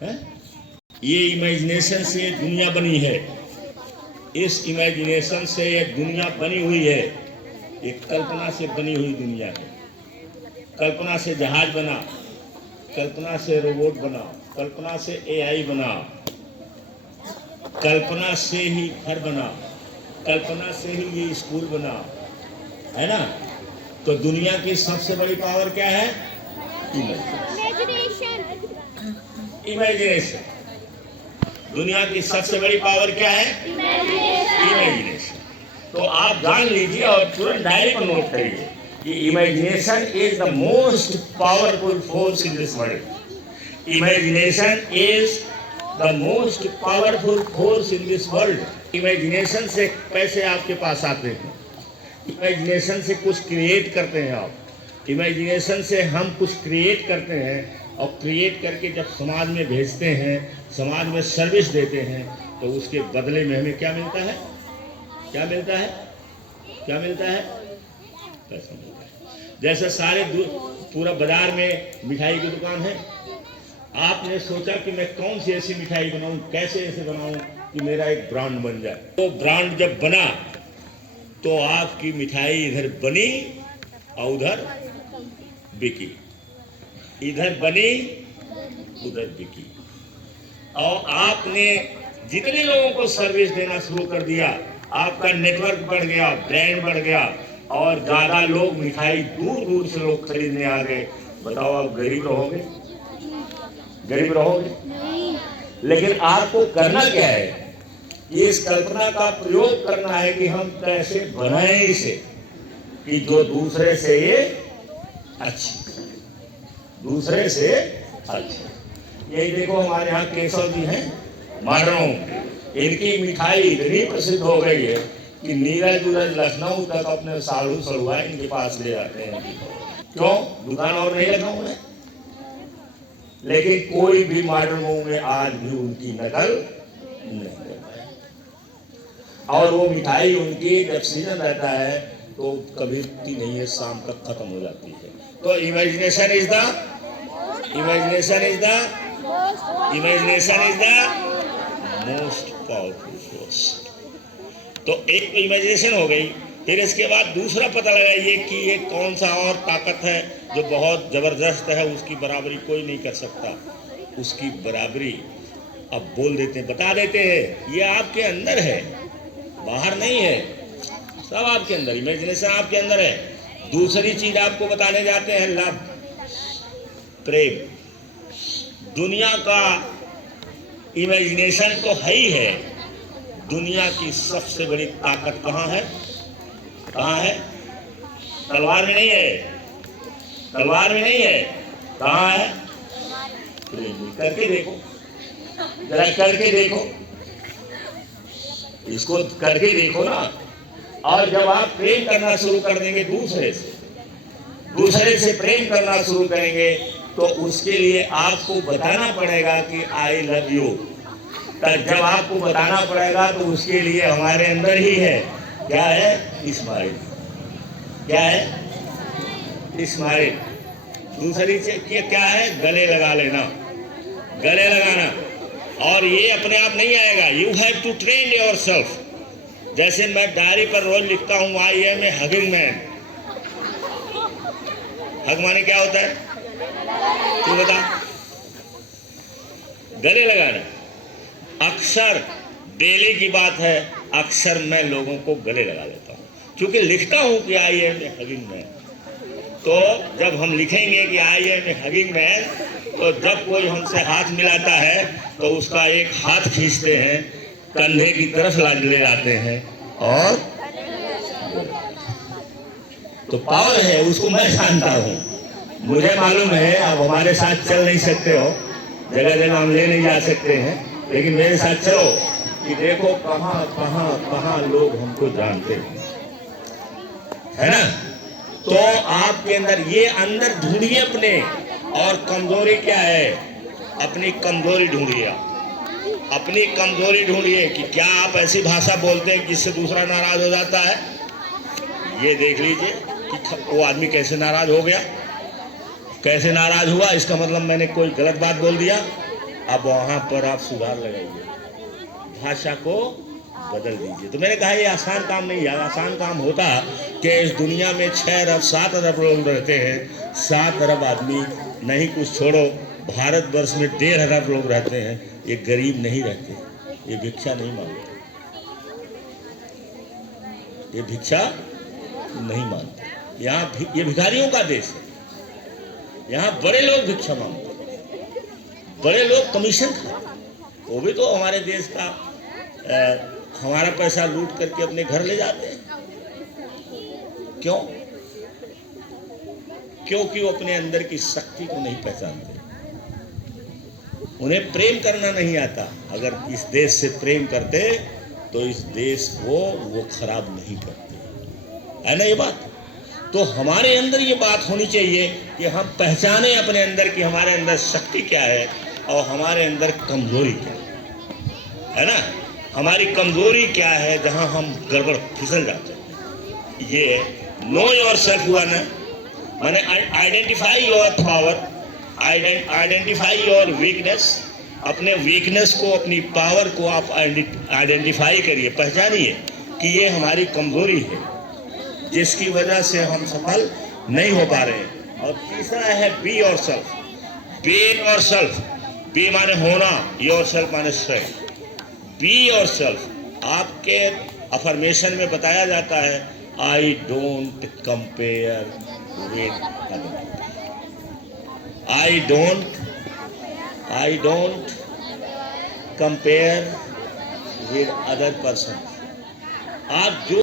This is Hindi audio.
है? ये इमेजिनेशन से दुनिया बनी है। इस इमेजिनेशन से ये दुनिया बनी हुई है। ये कल्पना से बनी हुई दुनिया है। कल्पना से जहाज बना, कल्पना से रोबोट बना, कल्पना से एआई बना, कल्पना से ही घर बना, कल्पना से ही ये स्कूल बना, है ना? तो दुनिया की सबसे बड़ी पावर क्या है? इमेजिनेशन। दुनिया की सबसे बड़ी पावर क्या है? इमेजिनेशन। तो आप जान लीजिए और तुरंत डायरी पर नोट करिए कि imagination is the most powerful force in this world. Imagination is the most powerful force in this world. Imagination से पैसे आपके पास आते हैं, इमेजिनेशन से कुछ क्रिएट करते हैं आप। इमेजिनेशन से हम कुछ क्रिएट करते हैं और क्रिएट करके जब समाज में भेजते हैं, समाज में सर्विस देते हैं, तो उसके बदले में हमें क्या मिलता है? क्या मिलता है? क्या मिलता है? पैसा मिलता है। जैसे सारे पूरा बाजार में मिठाई की दुकान है। आपने सोचा कि मैं कौन सी ऐसी मिठाई बनाऊं, कैसे ऐसे बनाऊं कि मेरा एक ब्रांड बन जाए। तो ब्रांड जब बना तो आपकी मिठाई इधर बनी और उधर बिकी, इधर बनी उधर बिकी। और आपने जितने लोगों को सर्विस देना शुरू कर दिया, आपका नेटवर्क बढ़ गया, ब्रांड बढ़ गया और ज्यादा लोग मिठाई दूर दूर से लोग खरीदने आ गए। बताओ आप गरीब रहोगे? गरीब रहोगे? लेकिन आपको करना क्या है? इस कल्पना का प्रयोग करना है कि हम कैसे बनाएं इसे कि जो दूसरे से ये अच्छी, दूसरे से अच्छी। यही देखो हमारे यहाँ केशव जी हैं माडरों, इनकी मिठाई इतनी प्रसिद्ध हो गई है कि नीरज उरज लखनऊ तक अपने साधु सरुआ इनके पास ले जाते हैं। क्यों? दुकान और नहीं लगा उन्हें, लेकिन कोई भी मॉडर्न में आज भी उनकी नकल नहीं कर पाया। और वो मिठाई उनकी जब सीजन रहता है तो कभी नहीं है, शाम तक खत्म हो जाती है। तो imagination is the most powerful force. तो एक तो इमेजिनेशन हो गई। फिर इसके बाद दूसरा पता लगाइए कि ये कौन सा और ताकत है जो बहुत जबरदस्त है, उसकी बराबरी कोई नहीं कर सकता। उसकी बराबरी अब बोल देते हैं, बता देते हैं, ये आपके अंदर है, बाहर नहीं है, सब आपके अंदर। इमेजिनेशन आपके अंदर है। दूसरी चीज आपको बताने जाते हैं, लव, प्रेम। दुनिया का इमेजिनेशन तो है ही है। दुनिया की सबसे बड़ी ताकत कहाँ है? कहाँ है? तलवार में नहीं है, तलवार में नहीं है। कहाँ है? प्रेम। करके देखो, जरा करके देखो, इसको करके देखो ना। और जब आप प्रेम करना शुरू कर देंगे, दूसरे से प्रेम करना शुरू करेंगे, तो उसके लिए आपको बताना पड़ेगा कि आई लव यू। तब जब आपको बताना पड़ेगा तो उसके लिए हमारे अंदर ही है, क्या है? स्माइल। क्या है? स्माइल। दूसरी चीज क्या है? गले लगा लेना, गले लगाना। और ये अपने आप नहीं आएगा, you have to train yourself. जैसे मैं डायरी पर रोज लिखता हूँ, I am a hugging man. Hug माने क्या होता है? तू बता। गले लगाना अक्सर डेली की बात है। अक्सर मैं लोगों को गले लगा लेता हूँ, क्योंकि लिखता हूँ कि I am a hugging man. तो जब हम लिखेंगे कि I am a hugging man, तो जब कोई हमसे हाथ मिलाता है तो उसका एक हाथ खींचते हैं, कंधे की तरफ ले जाते हैं और तो पावर है, उसको मैं जानता हूँ, मुझे मालूम है। अब हमारे साथ चल नहीं सकते हो, जगह जगह हम ले नहीं जा सकते हैं, लेकिन मेरे साथ चलो कि देखो कहाँ कहाँ कहाँ लोग हमको जानते हैं, है ना? तो आपके अंदर ये अंदर ढूंढिए अपने। और कमजोरी क्या है? अपनी कमजोरी ढूंढिए, अपनी कमजोरी ढूंढिए कि क्या आप ऐसी भाषा बोलते हैं जिससे दूसरा नाराज हो जाता है। ये देख लीजिए कि वो आदमी कैसे नाराज हो गया, कैसे नाराज हुआ। इसका मतलब मैंने कोई गलत बात बोल दिया। अब वहाँ पर आप सुधार लगाइए, भाषा को बदल दीजिए। तो मैंने कहा ये आसान काम नहीं है। आसान काम होता कि इस दुनिया में 6 अरब 7 अरब लोग रहते हैं, 7 अरब आदमी नहीं, कुछ छोड़ो, भारतवर्ष में 1.5 अरब लोग रहते हैं, ये गरीब नहीं रहते, ये भिक्षा नहीं मांगते, ये भिक्षा नहीं मांगते। यहाँ ये भिखारियों का देश है। यहाँ बड़े लोग भिक्षा मांगते, बड़े लोग कमीशन खाते, वो भी तो हमारे देश का हमारा पैसा लूट करके अपने घर ले जाते हैं। क्यों? क्योंकि वो अपने अंदर की शक्ति को नहीं पहचानते, उन्हें प्रेम करना नहीं आता। अगर इस देश से प्रेम करते तो इस देश को वो खराब नहीं करते, है ना ये बात। तो हमारे अंदर ये बात होनी चाहिए कि हम पहचाने अपने अंदर कि हमारे अंदर शक्ति क्या है और हमारे अंदर कमजोरी क्या है ना। हमारी कमजोरी क्या है जहां हम गड़बड़ फिसल जाते हैं। ये नो योर सेल्फ हुआ ना, माने identify your power, identify your weakness. अपने वीकनेस को, अपनी पावर को आप आइडेंटिफाई करिए, पहचानिए कि ये हमारी कमजोरी है जिसकी वजह से हम सफल नहीं हो पा रहे हैं। और तीसरा है be yourself. Be yourself, be माने होना, योर सेल्फ माने स्वयं। बी योर सेल्फ आपके अफर्मेशन में बताया जाता है, I don't compare with other, I don't compare with other person. आप जो